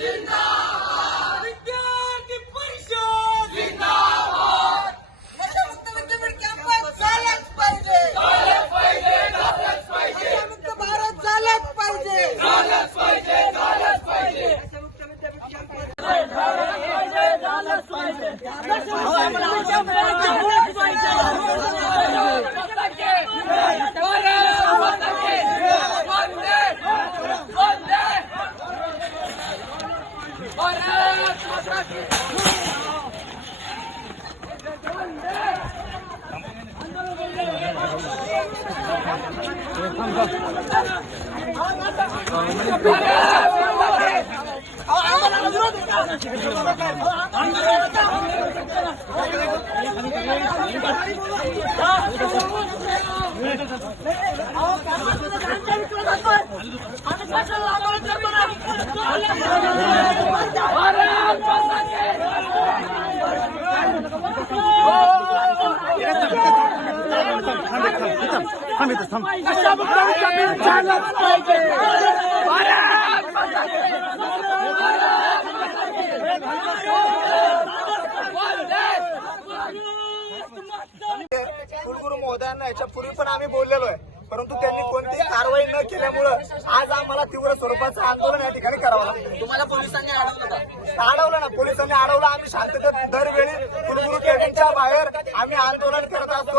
विद्यार्थी আমি कुलगुरू महोदयांना याच्या पूर्वी पण आम्ही बोललेलो आहे. परंतु त्यांनी कोणतीही कारवाई न केल्यामुळं आज आम्हाला तीव्र स्वरूपाचं आंदोलन या ठिकाणी करावं लागतं तुम्हाला पोलिसांनी अडवलं का? अडवलं ना. पोलिसांनी अडवलं. आम्ही शांततेत दरवेळी कुलगुरू केबिनच्या बाहेर आम्ही आंदोलन करत असतो.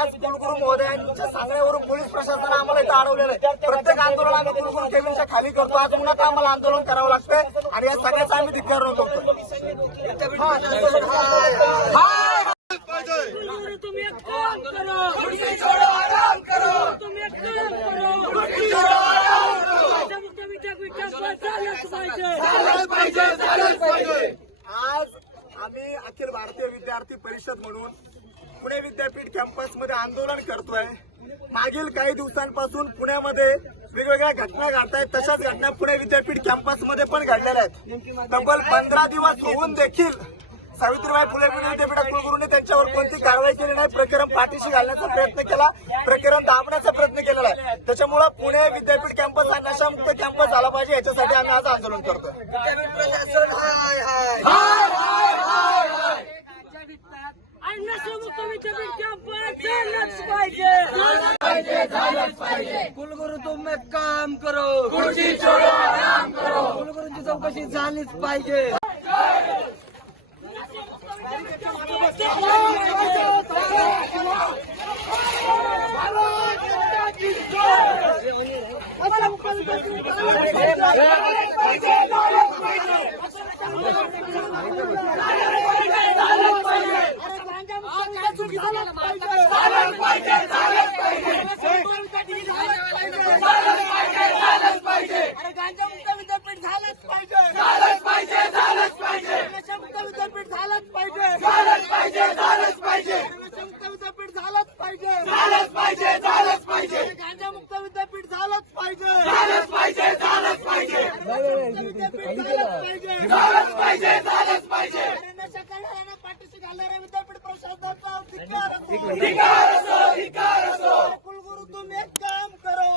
आज कुलगुरू महोदयांच्या सांगण्यावरून पोलीस प्रशासनाने आम्हाला इथं अडवलेलं आहे. प्रत्येक आंदोलन आम्ही कुलगुरू केबिनच्या खाली करतो. आज का आम्हाला आंदोलन करावं लागतंय आणि या सगळ्याचा आम्ही धिक्कार करतो तुम्ही एक काम करो. तुम्ही एक काम करो. नशामुक्त विद्यापीठ कॅम्पस झालाच पाहिजे. आज आम्ही अखिल भारतीय विद्यार्थी परिषद म्हणून पुणे विद्यापीठ कॅम्पसमध्ये आंदोलन करतोय. मागील काही दिवसांपासून पुण्यामध्ये वेगवेगळ्या घटना घडतायत. तशाच घटना पुणे विद्यापीठ कॅम्पसमध्ये पण घडलेल्या आहेत. तब्बल पंधरा दिवस होऊन देखील सावित्रीबाई फुले पुणे विद्यापीठात कुलगुरूंनी त्यांच्यावर कोणती कारवाई केली नाही प्रकरण पाठीशी घालण्याचा प्रयत्न केला प्रकरण दाबण्याचा प्रयत्न केलेला आहे. त्याच्यामुळे पुणे विद्यापीठ कॅम्पस हा नशामुक्त कॅम्पस झाला पाहिजे याच्यासाठी आम्ही आज आंदोलन करतोय आणि नशामुक्त विद्यापीठ कॅम्पस झालाच पाहिजे कुलगुरू तुम काम करो. कुलगुरूंची चौकशी झालीच पाहिजे अरे गांजामुक्त विद्यापीठ झालंच पाहिजे. झालंच पाहिजे. पाठीशी घालणाऱ्या विद्यापीठ प्रशासनाचा अधिकार कुलगुरू तुम्ही काम करो.